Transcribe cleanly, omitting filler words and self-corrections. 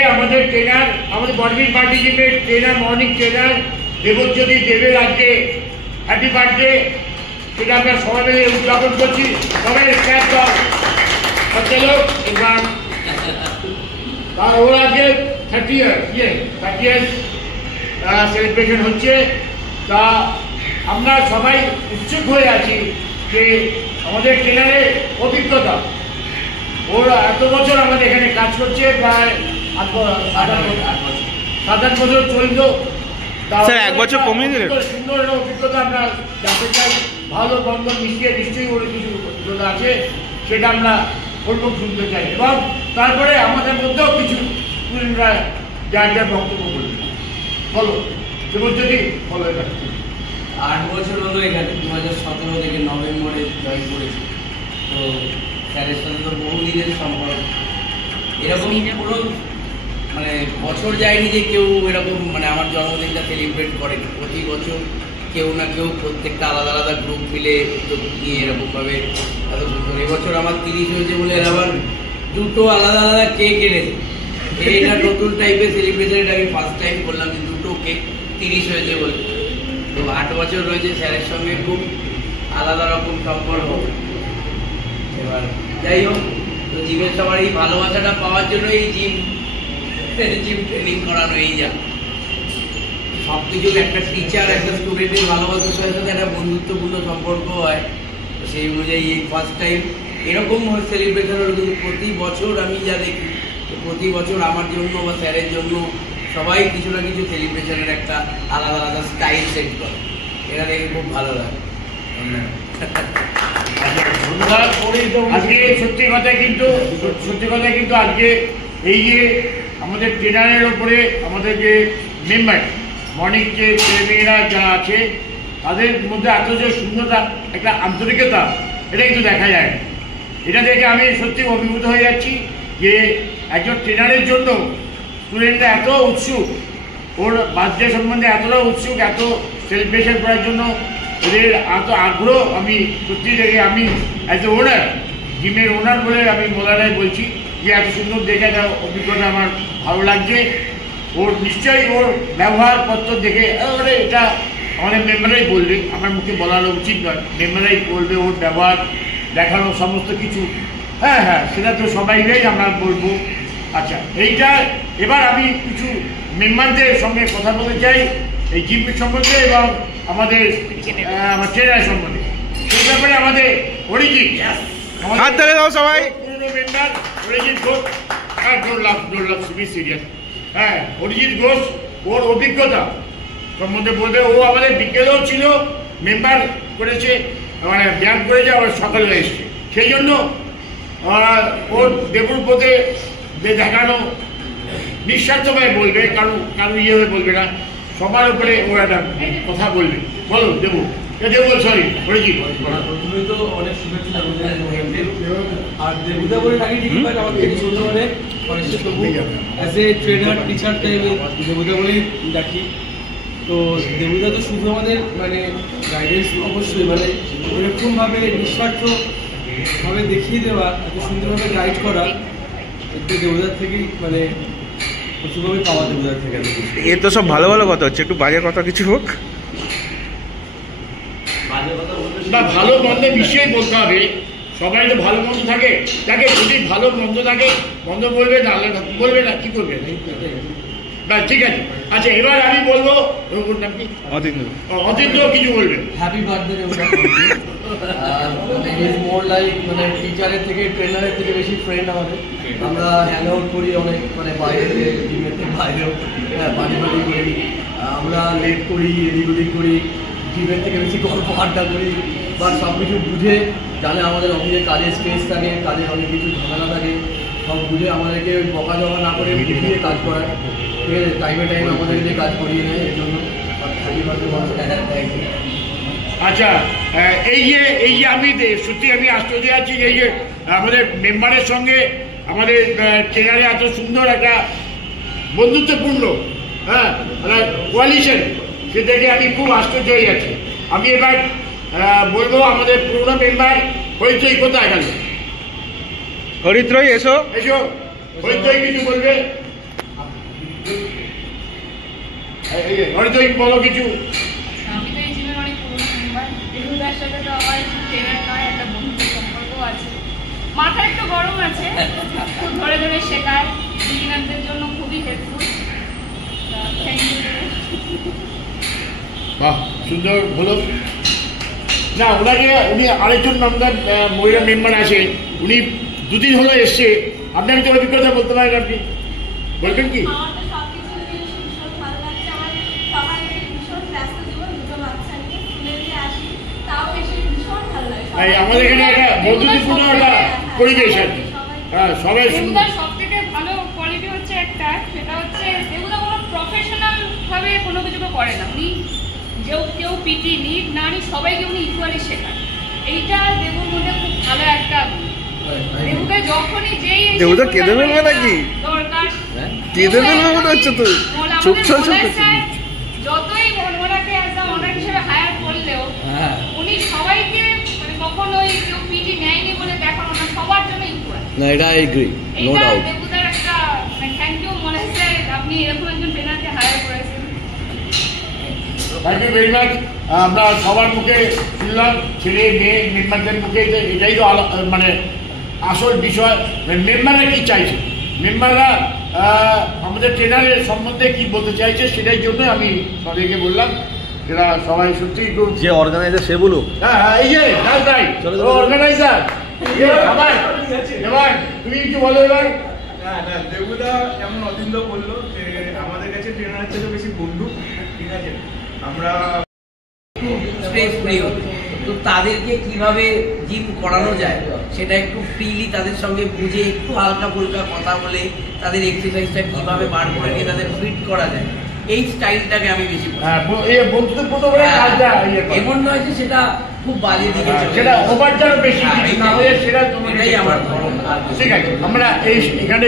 আমাদের ট্রেনার, আমাদের body party জিমের ট্রেনার, মর্নিং ট্রেনার দেবজ্যোতি দেবের আজকে হ্যাপি বার্থডে, সেটা আমরা সবাই মিলে উদযাপন করছি। সবাই ক্যাপ দাও চলো এবার। ওর আজকে 30 ইয়ার্স সেলিব্রেশন হচ্ছে। তা আমরা সবাই উৎসুক হয়ে আছি যে আমাদের ট্রেনারের অভিজ্ঞতা, ওর এত বছর আমাদের এখানে কাজ করছে, প্রায় 7-8 বছর চলল। স্যার 1 বছর কমিয়ে দিলেন। সুন্দর একটা অভিজ্ঞতা আমরা জানতে চাই। ভালো বন্ধন মিশিয়ে নিশ্চয়ই ওর কিছু অভিজ্ঞতা আছে, সেটা আমরা ওর মুখ শুনতে চাই। এবং তারপরে আমাদের মধ্যেও কিছু স্টুডেন্টরা যার যার বক্তব্য বলবে। বলো যদি বলো। এটা 8 বছর হলো এখানে, 2017 থেকে নভেম্বরে জয়েন করেছি। তো স্যারের সাথে তো বহুদিনের সম্পর্ক, এরকম পুরো মানে বছর যায়নি যে কেউ এরকম মানে আমার জন্মদিনটা সেলিব্রেট করে। প্রতি বছর কেউ না কেউ প্রত্যেকটা আলাদা আলাদা গ্রুপ মিলে নিয়ে এরকমভাবে এত সুন্দর। এবছর আমার 30 হয়েছে বলে আবার 2টো আলাদা আলাদা কেক এনেছে। এটা নতুন টাইপের সেলিব্রেশন, এটা আমি ফার্স্ট টাইম করলাম যে 2টো কেক 30 হয়েছে বলে। তো 8 বছর রয়েছে স্যারের সঙ্গে, খুব আলাদা রকম সম্পর্ক। এবার যাই হোক, তো জিমের সবার এই ভালোবাসাটা পাওয়ার জন্য এই জিম ট্রেনিং করানো, এই যা সব কিছু একটা টিচার একটা স্টুডেন্টের ভালোবাসার সাথে সাথে একটা বন্ধুত্বপূর্ণ সম্পর্ক হয়। তো সেই অনুযায়ী এই ফার্স্ট টাইম এরকম সেলিব্রেশন হলো। কিন্তু প্রতি বছর আমি যা দেখি, প্রতি বছর আমার জন্য বা স্যারের জন্য সবাই কিছু না কিছু সেলিব্রেশনের একটা আলাদা আলাদা স্টাইল সেট করে। এটা দেখে খুব ভালো লাগে। আজকে সত্যি কথা কিন্তু আজকে এই যে আমাদের ট্রেনারের ওপরে আমাদের যে মেম্বার মর্নিং যে ছেলেমেয়েরা যারা আছে, তাদের মধ্যে এত যে সুন্দরতা, একটা আন্তরিকতা, এটা কিন্তু দেখা যায়। এটা দেখে আমি সত্যি অভিভূত হয়ে যাচ্ছি যে একজন ট্রেনারের জন্য স্টুডেন্টরা এত উৎসুক, ওর বার্থডে সম্বন্ধে এতটা উৎসুক, এত সেলিব্রেশন করার জন্য ওদের এত আগ্রহ, আমি সত্যি দেখে আমি অ্যাজ এ ওনার, জিমের ওনার বলে আমি মোলারায় বলছি যে এত সুন্দর দেখে একটা অভিজ্ঞতা আমার ভালো লাগছে। ওর নিশ্চয়ই ওর ব্যবহারপত্র দেখে এটা আমাদের মেম্বাররাই বলবে, আমার মুখে বলানো উচিত নয়, মেম্বাররাই বলবে ওর ব্যবহার দেখানো সমস্ত কিছু। হ্যাঁ, সেটা তো সবাইরাই আমরা বলবো। আচ্ছা, এইটা এবার আমি কিছু মেম্বারদের সঙ্গে কথা বলতে চাই এই জিম সম্বন্ধে এবং আমাদের আমার ট্রেনার সম্বন্ধে। সেই ব্যাপারে আমাদের অরিজিৎ, হাত ধরে দাও সবাই। পুরনো মেম্বার অরিজিৎ ঘোষ, সিরিয়াস। হ্যাঁ, অরিজিৎ ঘোষ ওর অভিজ্ঞতা সম্বন্ধে বলবে। ও আমাদের বিকেলেও ছিল, মেম্বার করেছে, মানে ব্যায়াম করেছে, আবার সকালে এসছে। সেই জন্য ওর দেবুর পথে দেখানো নিঃস্বার্থভাবে বলবে, কারণ ইয়ে হয়ে বলবে না, সবার উপরে ও একটা কথা বলবে। বলো দেবু, সরি অরিজিৎ। প্রথমেই তো অনেক শুভেচ্ছা আর দেবুদা বলে ডাকি ঠিকই, বাট আমাকে ছোট মানে অ্যাজ এ ট্রেনার টিচার টাইপে দেবুদা বলেই ডাকি। তো দেবুদা তো শুধু আমাদের মানে গাইডেন্স অবশ্যই, মানে এরকমভাবে নিঃস্বার্থভাবে দেখিয়ে দেওয়া, এত সুন্দরভাবে গাইড করা, এতে দেবুদার থেকেই মানে প্রচুরভাবে পাওয়া দেবুদার থেকে। এর তো সব ভালো ভালো কথা হচ্ছে, একটু বাজে কথা কিছু হোক না। ভালো মন্দ নিশ্চয়ই বলতে হবে, সবাই তো ভালো মন্দ থাকে, যাকে যদি ভালো মন্দ থাকে মন্দ বলবে, না বলবে না, কি করবে না। ঠিক আছে, আচ্ছা এবার আমি বলবো, ওর নাম কি? অতীন্দ্র কিছু বলবে। হ্যাপি বার্থডে দেবুদা। ইজ মোর লাইক মানে টিচারের থেকে ট্রেনারের থেকে বেশি ফ্রেন্ড আমাদের। আমরা হ্যাং আউট করি অনেক, মানে বাইরে জিমের থেকে বাইরেও পানি করি, আমরা লেট করি, এদিক ওদিক করি, জিমের থেকে বেশি গল্প আড্ডা করি, বা সব কিছু বুঝে জানে আমাদের অফিসে কাজের স্ট্রেস থাকে, কাজের অনেক কিছু ঝামেলা থাকে, সব বুঝে আমাদেরকে বকা জমা না করে বুঝিয়ে কাজ করায়। ঠিক আছে, টাইমে আমাদেরকে যে কাজ করিয়ে নেয়, এর জন্য আচ্ছা, এই যে আমি সত্যি আমি আশ্চর্য আছি যে এই যে আমাদের মেম্বারের সঙ্গে আমাদের ট্রেনারে এত সুন্দর একটা বন্ধুত্বপূর্ণ কোয়ালিশন, সে দেখে আমি খুব আশ্চর্য হয়ে যাচ্ছি। আমি এবার বলবো আমাদের পুরনো মেম্বার হরিত্রয় কোথায় গেল? হরিত্রয় এসো। হরিত্রয় কিছু বলবে। বলো কিছু। আমি তো এই জিমের অনেক পুরনো মেম্বার। দেবুদার সাথে তো আমার ট্রেনার নয়, একটা বন্ধুত্ব সম্পর্ক আছে। মাথা একটু গরম আছে, খুব ধরে ধরে শেখায়, বিগিনারদের জন্য খুবই হেল্পফুল। Thank you. বাহ, সুন্দর হলো না। ওনাকে উনি আরেকজন আমাদের মহিলা মেম্বার আছে, উনি দুদিন হলো এসছে। আপনার কিছু অভিজ্ঞতা বলতে পারেন, আপনি বলবেন কি? আমার তো সবকিছু মিলিয়ে ভীষণ ভালো লাগছে। আমার সকাল থেকে ভীষণ ব্যস্ত জীবন, দুটো বাচ্চা নিয়ে স্কুলে যে আসি, তাও এসে ভীষণ ভালো লাগে। আমাদের এখানে একটা বন্ধুত্বপূর্ণ একটা পরিবেশ আর কি। হ্যাঁ, সবাই দেবুদার সব থেকে ভালো কোয়ালিটি হচ্ছে একটা, সেটা হচ্ছে দেবুদা কোনো প্রফেশনাল ভাবে কোনো কিছুকে করে না। উনি কেউ পিটি নিট না নিক সবাইকে উনি ইকুয়ালি শেখান। এইটা দেবুর মধ্যে খুব ভালো একটা গুণ। দেবুকে যখনই যেই দেবুদা কেঁদে ফেলবে নাকি? দরকার কেঁদে ফেলবে মনে হচ্ছে তো, চোখ ছলছল করছে। যতই ওনাকে অ্যাজ আ ওনার হিসেবে হায়ার করলেও উনি সবাইকে মানে কখনো ওই কেউ পিটি নেয়নি বলে দেখানো না, সবার জন্য ইকুয়াল। না, এটা আই এগ্রি, নো এইটা ডাউট। দেবুদার একটা থ্যাংক ইউ মনে হচ্ছে, আপনি এরকম একজন ট্রেনারকে হায়ার করেছেন। Thank you very much. আমরা সবার মুখে শুনলাম, ছেলে মেয়ে মেম্বারদের মুখে, এটাই তো মানে আসল বিষয়। মেম্বাররা কি চাইছে, মেম্বাররা আমাদের ট্রেনারের সম্বন্ধে কি বলতে চাইছে, সেটাই জন্য আমি সবাইকে বললাম। এরা সবাই সত্যি খুব যে অর্গানাইজার সে বলুক। হ্যাঁ, এই যে ভাই অর্গানাইজার এবার তুমি কিছু বলো এবার। না, দেবুদা যেমন অতীন্দ্র বললো যে আমাদের কাছে ট্রেনার থেকে বেশি বন্ধু, ঠিক আছে। আমরা স্ট্রেস ফ্রি হতে, তো তাদেরকে কিভাবে জিম করানো যায় সেটা একটু ফ্রিলি তাদের সঙ্গে বুঝে, একটু হালকা ফুলকা কথা বলে তাদের এক্সারসাইজটা কিভাবে বার করে নিয়ে তাদের ফিট করা যায়, এই স্টাইলটাকে আমি বেশি এমন নয় যে সেটা খুব বাজে দিকে সেটা ওভারটার বেশি না হলে সেটা এটাই আমার ধরন। ঠিক আছে, আমরা এখানে